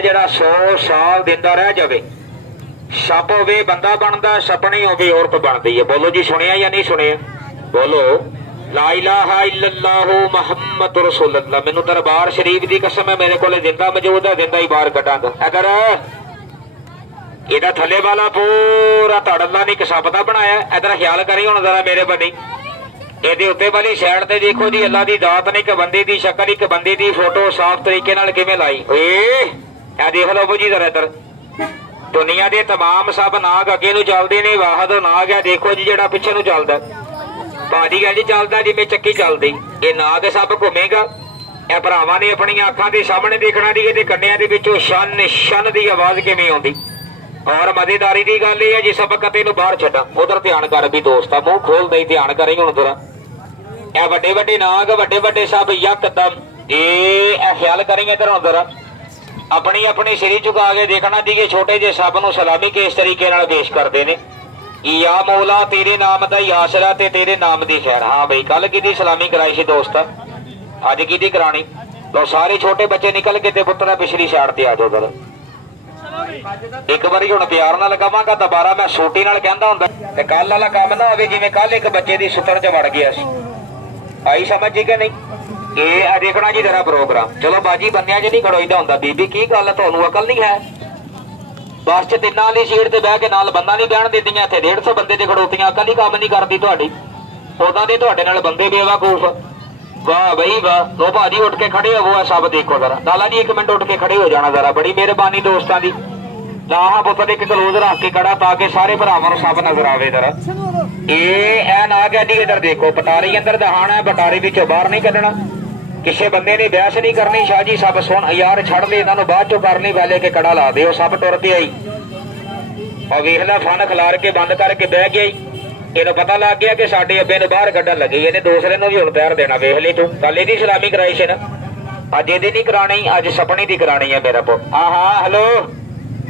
ਜਿਹੜਾ 100 ਸਾਲ ਦਿੰਦਾ ਰਹਿ ਜਾਵੇ, ਸੱਪ ਹੋਵੇ ਬੰਦਾ ਬਣਦਾ, ਸਪਣੀ ਹੋਵੇ ਔਰਤ ਬਣਦੀ ਹੈ। ਬੋਲੋ ਜੀ, ਸੁਣਿਆ ਜਾਂ ਨਹੀਂ ਸੁਣਿਆ? ਬੋਲੋ ਲਾ ਇਲਾਹਾ ਇल्लल्लाहु ਮੁਹੰਮਦ ਰਸੂਲullah। ਮੈਨੂੰ ਦਰਬਾਰ ਸ਼ਰੀਫ ਦੀ ਕਸਮ ਹੈ, ਮੇਰੇ ਕੋਲੇ ਜਿੰਦਾ ਮੌਜੂਦ ਹੈ, ਜਿੰਦਾ ਹੀ ਬਾਹਰ ਕੱਢਾਂਗਾ। ਅਗਰ ਇਹਦਾ ਥੱਲੇ ਵਾਲਾ ਪੂਰਾ ਧੜਲਾ ਨਹੀਂ ਸੱਪ ਦਾ ਬਣਾਇਆ, ਇਧਰ ਖਿਆਲ ਕਰੀ ਹੁਣ ਜ਼ਰਾ ਮੇਰੇ ਬੰਨੀ। ਇਹਦੇ ਉੱਤੇ ਵਾਲੀ ਸਾਈਡ ਤੇ ਦੇਖੋ ਜੀ, ਅੱਲਾ ਦੀ ਦਾਤ ਨੇ ਇੱਕ ਬੰਦੇ ਦੀ ਸ਼ਕਲ, ਇੱਕ ਬੰਦੇ ਦੀ ਫੋਟੋ ਸਾਫ਼ ਤਰੀਕੇ ਨਾਲ ਕਿਵੇਂ ਲਾਈ ਓਏ। ਇਹ ਦੇਖ ਲਓ ਜੀ ਜ਼ਰਾ ਇੱਧਰ। ਦੁਨੀਆ ਦੇ तमाम ਸਭ ਨਾਗ ਅੱਗੇ ਨੂੰ ਚੱਲਦੇ ਨੇ, ਵਾਹਦ ਨਾਗ ਹੈ ਦੇਖੋ ਜੀ ਜਿਹੜਾ ਪਿੱਛੇ ਨੂੰ ਚੱਲਦਾ। ਭਾਜੀ ਅੱਜ ਚੱਲਦਾ ਜਿਵੇਂ ਚੱਕੀ ਚੱਲਦੀ, ਇਹ ਨਾਗ ਸਭ ਘੁੰਮੇਗਾ। ਇਹ ਭਰਾਵਾਂ ਨੇ ਆਪਣੀਆਂ ਅੱਖਾਂ ਦੇ ਸਾਹਮਣੇ ਦੇਖਣਾ ਦੀ, ਇਹਦੇ ਕੰਨਿਆਂ ਦੇ ਵਿੱਚੋਂ ਸ਼ਨ ਸ਼ਨ ਦੀ ਆਵਾਜ਼ ਕਿਵੇਂ ਆਉਂਦੀ। ਔਰ ਮਜ਼ੇਦਾਰੀ ਦੀ ਗੱਲ ਇਹ ਹੈ ਜੀ, ਸਬਕ ਇਹਨੂੰ ਬਾਹਰ ਛੱਡਾਂ, ਉਧਰ ਧਿਆਨ ਕਰ ਵੀ ਦੋਸਤਾ, ਮੂੰਹ ਖੋਲਦਾ ਹੀ ਧਿਆਨ ਕਰੀ ਹੁਣ ਜ਼ਰਾ। ਇਹ ਵੱਡੇ ਵੱਡੇ ਨਾਗ, ਵੱਡੇ ਵੱਡੇ ਸਭ ਯਕਦਮ ਇਹ ਖਿਆਲ ਕਰੀ ਇੱਧਰ ਹੁਣ ਜ਼ਰਾ। ਆਪਣੀ ਆਪਣੀ ਸਿਰੀ ਝੁਕਾ ਕੇ ਦੇਖਣਾ ਦੀ, ਛੋਟੇ ਜਿਹੇ ਸੱਪ ਨੂੰ ਸਲਾਮੀ ਕਿਸ ਤਰੀਕੇ ਨਾਲ ਪੇਸ਼ ਕਰਦੇ ਨੇ। ਯਾ ਮੌਲਾ ਤੇਰੇ ਨਾਮ ਦਾ ਆਸਰਾ ਤੇ ਤੇਰੇ ਨਾਮ ਦੀ ਖੈਰ। ਹਾਂ ਬਈ, ਕੱਲ ਕਿਹਦੀ ਸਲਾਮੀ ਕਰਾਈ ਸੀ ਦੋਸਤਾ, ਅੱਜ ਕਿਹਦੀ ਕਰਾਣੀ? ਲੋ ਸਾਰੇ ਛੋਟੇ ਬੱਚੇ ਨਿਕਲ ਕੇ ਤੇ ਪੁੱਤਰਾ ਪਿਛਲੀ ਸਾਈਡ ਤੇ ਆ ਜਾਓ ਜ਼ਰਾ। ਇੱਕ ਵਾਰੀ ਹੁਣ ਪਿਆਰ ਨਾਲ ਕਵਾਂਗਾ, ਦੁਬਾਰਾ ਮੈਂ ਛੋਟੀ ਨਾਲ ਕਹਿੰਦਾ ਹੁੰਦਾ, ਤੇ ਕੱਲ ਵਾਲਾ ਕੰਮ ਨਾ ਹੋਵੇ ਜਿਵੇਂ ਕੱਲ ਇੱਕ ਬੱਚੇ ਦੀ ਸੁੱਤਣ ਚ ਵੜ ਗਿਆ ਸੀ। ਆਈ ਸਮਝ ਜੀ ਕਿ ਨਹੀਂ? ਇਹ ਆ ਦੇਖਣਾ ਜੀ ਤੇਰਾ ਪ੍ਰੋਗਰਾਮ। ਚਲੋ ਬਾਜੀ ਬੰਨਿਆ ਚ ਨਹੀਂ ਖੜੋਈਦਾ ਹੁੰਦਾ। ਬੀਬੀ ਕੀ ਗੱਲ, ਤੁਹਾਨੂੰ ਅਕਲ ਨਹੀਂ ਹੈ? ਬੱਸ ਚ ਤਿੰਨਾਂ ਵਾਲੀ ਸੀਟ ਤੇ ਬਹਿ ਕੇ ਨਾਲ ਬੰਦਾ ਨਹੀਂ ਬਹਿਣ ਦਿੰਦੀਆਂ, ਇੱਥੇ 150 ਬੰਦੇ ਤੇ ਖੜੋਤੀਆਂ, ਅਕਲ ਹੀ ਕੰਮ ਨਹੀਂ ਕਰਦੀ ਤੁਹਾਡੀ। ਉਦਾਂ ਦੇ ਤੁਹਾਡੇ ਨਾਲ ਬੰਦੇ ਬੇਵਕੂਫ। ਵਾਹ ਬਈ ਵਾਹ। ਲੋ ਭਾਜੀ ਉੱਠ ਕੇ ਖੜੇ ਹੋਵੋ, ਸਭ ਦੇਖੋ ਜ਼ਰਾ। ਲਾਲਾ ਜੀ 1 ਮਿੰਟ ਉੱਠ ਕੇ ਖੜੇ ਹੋ ਜਾਣਾ ਜ਼ਰਾ, ਬੜੀ ਮਿਹਰਬਾਨੀ ਦੋਸਤਾਂ ਦੀ। ਲਾਹਾ ਪੁੱਤ ਇੱਕ ਕਲੋਜ਼ ਰੱਖ ਕੇ ਖੜਾ ਤਾਂ ਕਿ ਸਾਰੇ ਭਰਾਵਾਂ ਨੂੰ ਸਭ ਨਜ਼ਰ ਆਵੇ ਜ਼ਰਾ। ਇਹ ਨਾ ਕਹਿੰਦੀ ਇੱਧਰ ਦੇਖੋ, ਪਟਾਰੀ ਅੰਦਰ ਦਹਾਣਾ, ਪਟਾਰੀ ਵਿੱਚੋਂ ਬਾਹਰ ਨਹੀਂ ਕੱਢਣਾ। ਕਿਸੇ ਬੰਦੇ ਨੇ ਬਹਿਸ ਨਹੀਂ ਕਰਨੀ। ਸ਼ਾਹ ਜੀ ਸਭ ਸੁਣ ਯਾਰ, ਛੱਡ ਦੇ ਇਹਨਾਂ ਨੂੰ, ਬਾਅਦ ਚੋਂ ਕਰਨੀ ਵਾਲੇ ਕੇ ਕੜਾ ਲਾ ਦਿਓ। ਸਭ ਟੁਰ ਤੇ ਆਈ ਔਰ ਵੇਖ ਲੈ, ਫਨ ਖਿਲਾਰ ਕੇ ਬੰਦ ਕਰਕੇ ਬਹਿ ਗਿਆ। ਇਹਨੂੰ ਪਤਾ ਲੱਗ ਗਿਆ ਕਿ ਸਾਡੇ ਅੱਬੇ ਨੂੰ ਬਾਹਰ ਕੱਢਣ ਲੱਗੇ, ਇਹਨੇ ਦੂਸਰੇ ਨੂੰ ਵੀ ਹੁਣ ਪੈਰ ਦੇਣਾ। ਵੇਖ ਲਈ ਤੂੰ, ਕੱਲ ਇਹਦੀ ਸਲਾਮੀ ਕਰਾਈ ਸੀ ਨਾ, ਅੱਜ ਇਹਦੀ ਨਹੀਂ ਕਰਾਣੀ, ਅੱਜ ਸਪਣੀ ਦੀ ਕਰਾਣੀ ਹੈ ਮੇਰਾ ਪੁੱਤ। ਹਾਂ ਹਾਂ ਹੈਲੋ,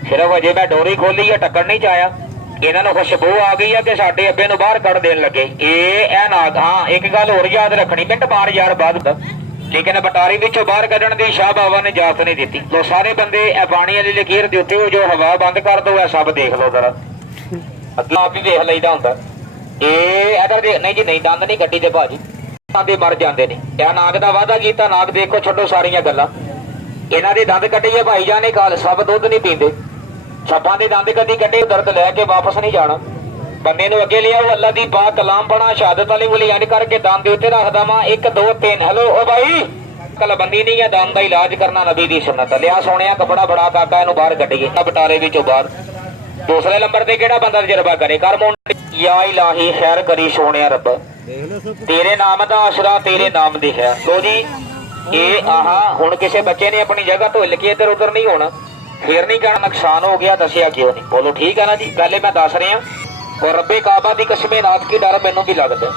ਸਿਰਫ ਅਜੇ ਮੈਂ ਡੋਰੀ ਖੋਲੀ ਹੈ, ਟੱਕਣ ਨਹੀਂ ਚਾਇਆ। ਇਹਨਾਂ ਨੂੰ ਖੁਸ਼ਬੂ ਆ ਗਈ ਆ ਕਿ ਸਾਡੇ ਅੱਬੇ ਨੂੰ ਬਾਹਰ ਕੱਢ ਦੇਣ ਲੱਗੇ ਇਹ ਨਾਗ। ਹਾਂ ਇੱਕ ਗੱਲ ਹੋਰ ਯਾਦ ਰੱਖਣੀ, ਮਿੰਟ ਮਾਰ ਯਾਰ ਬਾਅਦ, ਠੀਕ ਹੈ ਨਾ? ਬਟਾਰੀ ਵਿੱਚੋਂ ਬਾਹਰ ਕੱਢਣ ਦੀ ਸ਼ਾਹ ਬਾਬਾ ਨੇ ਇਜਾਜ਼ਤ ਨਹੀਂ ਦਿੱਤੀ। ਲੋ ਸਾਰੇ ਬੰਦੇ ਇਹ ਪਾਣੀ ਵਾਲੀ ਲਕੀਰ ਦੇ ਉੱਤੇ ਜੋ ਹਵਾ ਬੰਦ ਕਰ ਦੋ, ਇਹ ਸਭ ਦੇਖ ਲਓ ਜ਼ਰਾ। ਅੱਗੇ ਆਪ ਹੀ ਵੇਖ ਲਈਦਾ ਹੁੰਦਾ। ਇਹ ਇਧਰ ਦੇਖ, ਨਹੀਂ ਜੀ ਨਹੀਂ, ਦੰਦ ਨਹੀਂ ਕੱਢੀ ਤੇ ਭਾਜੀ, ਦੰਦੇ ਮਰ ਜਾਂਦੇ ਨੇ। ਇਹ ਨਾਗ ਦਾ ਵਾਅਦਾ ਕੀਤਾ, ਨਾਗ ਦੇਖੋ, ਛੱਡੋ ਸਾਰੀਆਂ ਗੱਲਾਂ। ਇਹਨਾਂ ਦੇ ਦੰਦ ਕੱਢੇ ਭਾਈ ਜਾਨ ਨੇ ਕਾਲ, ਸਭ ਦੁੱਧ ਨਹੀਂ ਪੀਂਦੇ। ਸੱਪਾਂ ਦੇ ਦੰਦ ਕਦੀ ਕੱਢੇ, ਦਰਦ ਲੈ ਕੇ ਵਾਪਸ ਨਹੀਂ ਜਾਣਾ। ਬੰਦੇ ਨੂੰ ਅੱਗੇ ਲਿਆਓ, ਅੱਲਾ ਦੀ ਪਾਕ ਕਲਾਮ ਪੜਾ, ਸ਼ਹਾਦਤ ਵਾਲੀ ਗੋਲੀ ਐਂਡ ਕਰਕੇ ਦੰਦ ਦੇ ਉੱਤੇ ਰੱਖਦਾ ਵਾਂ। 1 2 3 ਹੈਲੋ ਓ ਭਾਈ, ਕਲਬੰਦੀ ਨਹੀਂ ਹੈ, ਦੰਦ ਦਾ ਇਲਾਜ ਕਰਨਾ ਨਬੀ ਦੀ ਸੁਨਨਤ। ਲਿਆ ਸੋਹਣਿਆ ਕੱਪੜਾ ਬੜਾ ਕਾਕਾ, ਇਹਨੂੰ ਬਾਹਰ ਕੱਢੀਏ ਬਟਾਰੇ ਵਿੱਚੋਂ ਬਾਹਰ। ਦੂਸਰੇ ਨੰਬਰ ਤੇ ਕਿਹੜਾ ਬੰਦਾ ਤਜਰਬਾ ਕਰੇ? ਕਰ ਮੁੰਡੇ। ਯਾ ਇਲਾਹੀ ਖੈਰ ਕਰੀ ਸੋਹਣਿਆ ਰੱਬ, ਤੇਰੇ ਨਾਮ ਦਾ ਆਸਰਾ ਤੇਰੇ ਨਾਮ ਦੀ ਹੈ। ਲੋ ਜੀ ਇਹ ਆਹਾ, ਹੁਣ ਕਿਸੇ ਬੱਚੇ ਨੇ ਆਪਣੀ ਜਗ੍ਹਾ ਤੋਂ ਹਿੱਲ ਕੇ ਇੱਧਰ ਉੱਧਰ ਨਹੀਂ ਹੋਣਾ, ਫੇਰ ਨਹੀਂ ਕਹਿਣਾ ਨੁਕਸਾਨ ਹੋ ਗਿਆ, ਦੱਸਿਆ ਕਿਉਂ ਨਹੀਂ। ਬੋਲੋ ਠੀਕ ਹੈ ਨਾ ਜੀ? ਗੱਲ ਮੈਂ ਦੱਸ ਰਿਹਾ। ਔਰ ਰੱਬੇ ਕਾਬਾ ਦੀ ਕਸਮੇ ਨਾਥ ਕੀ ਡਰ ਮੈਨੂੰ ਵੀ ਲੱਗਦਾ,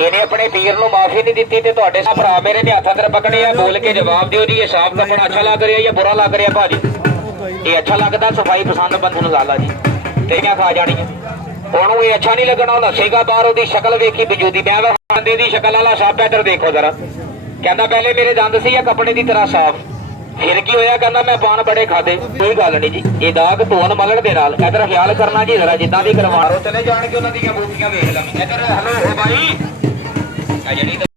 ਇਹਨੇ ਆਪਣੇ ਪੀਰ ਨੂੰ ਮਾਫੀ ਨਹੀਂ ਦਿੱਤੀ। ਤੇ ਤੁਹਾਡੇ ਸਾਹ ਭਰਾ ਮੇਰੇ ਨੇ ਹੱਥ ਅੰਦਰ ਪਕੜੇ ਆ, ਬੋਲ ਕੇ ਜਵਾਬ ਦਿਓ ਜੀ, ਇਹ ਸਾਫ ਕੱਪੜਾ ਅੱਛਾ ਲੱਗ ਰਿਹਾ ਜਾਂ ਬੁਰਾ ਲੱਗ ਰਿਹਾ? ਭਾਜੀ ਇਹ ਅੱਛਾ ਲੱਗਦਾ, ਸਫਾਈ ਪਸੰਦ ਬੰਦੇ ਨੂੰ ਲਾਲਾ ਜੀ ਤੇਰੀਆਂ ਖਾ ਜਾਣੀਆਂ। ਉਹਨੂੰ ਇਹ ਅੱਛਾ ਨਹੀਂ ਲੱਗਣਾ, ਉਹ ਨਸੇਗਾ ਬਾਹਰ, ਉਹਦੀ ਸ਼ਕਲ ਵੇਖੀ ਬਜੂਦੀ। ਮੈਂ ਬੰਦੇ ਦੀ ਸ਼ਕਲ ਵਾਲਾ ਸੱਪ ਇੱਧਰ ਦੇਖੋ ਜ਼ਰਾ। ਕਹਿੰਦਾ ਪਹਿਲੇ ਮੇਰੇ ਦੰਦ ਸੀ ਜਾਂ ਕੱਪੜੇ ਦੀ ਤਰ੍ਹਾਂ ਸਾਫ, ਫਿਰ ਕੀ ਹੋਇਆ? ਕਹਿੰਦਾ ਮੈਂ ਪਾਨ ਬੜੇ ਖਾਦੇ। ਕੋਈ ਗੱਲ ਨਹੀਂ ਜੀ, ਇਹ ਦਾਗ ਧੋਣ ਮਲਣ ਦੇ ਨਾਲ। ਇੱਧਰ ਖਿਆਲ ਕਰਨਾ ਜੀ ਜ਼ਰਾ, ਜਿੱਦਾਂ ਦੀ ਕਰਵਾਰੋ ਚਲੇ ਜਾਣਗੇ ਉਹਨਾਂ ਦੀਆਂ ਬੂਟੀਆਂ ਵੇਖ ਲਵੀਂ। ਇੱਧਰ ਹੈਲੋ ਓ ਭਾਈ, ਆ ਜਿਹੜੀ